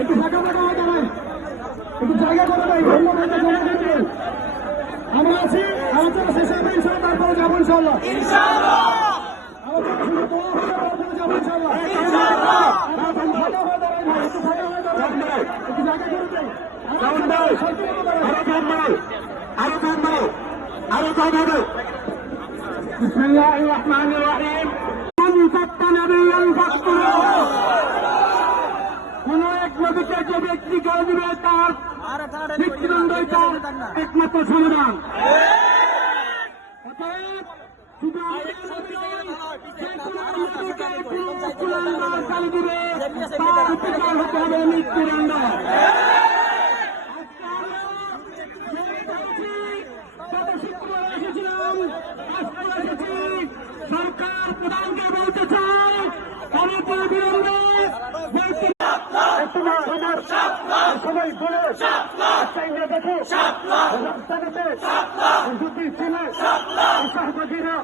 একটু ফাঁকা ফাঁকা হয়ে দাঁড়ান, একটু জায়গা করে দেয়। আমরা আছি, আলোচনা শেষ হবে ইনশাল্লাহ, তারপরে যাবো ইনশাল্লাহ। আলোচনা শুনে দোয়া হবে, তারপরে যাবো ইনশাল্লাহ। ফাঁকা হয়ে দাঁড়াই না, একটু ফাঁকা হয়ে দাঁড়ান, একটু জায়গা করে দেয়। বিসমিল্লাহির রহমানির রহিম। কোন এক নদীকে যে ব্যক্তি গড়ে দিবে তার মৃত্যুদণ্ডই তার একমাত্র সমাধান। অতএব শুধু চালু দিবে তার বিচার হতে হবে মৃত্যুদণ্ড। সরকার প্রধানকে বলতে চায় অনেক বিলম্বে সবাই বলে দেখো রাস্তাঘাটে যদি ছিল সহযোগীরা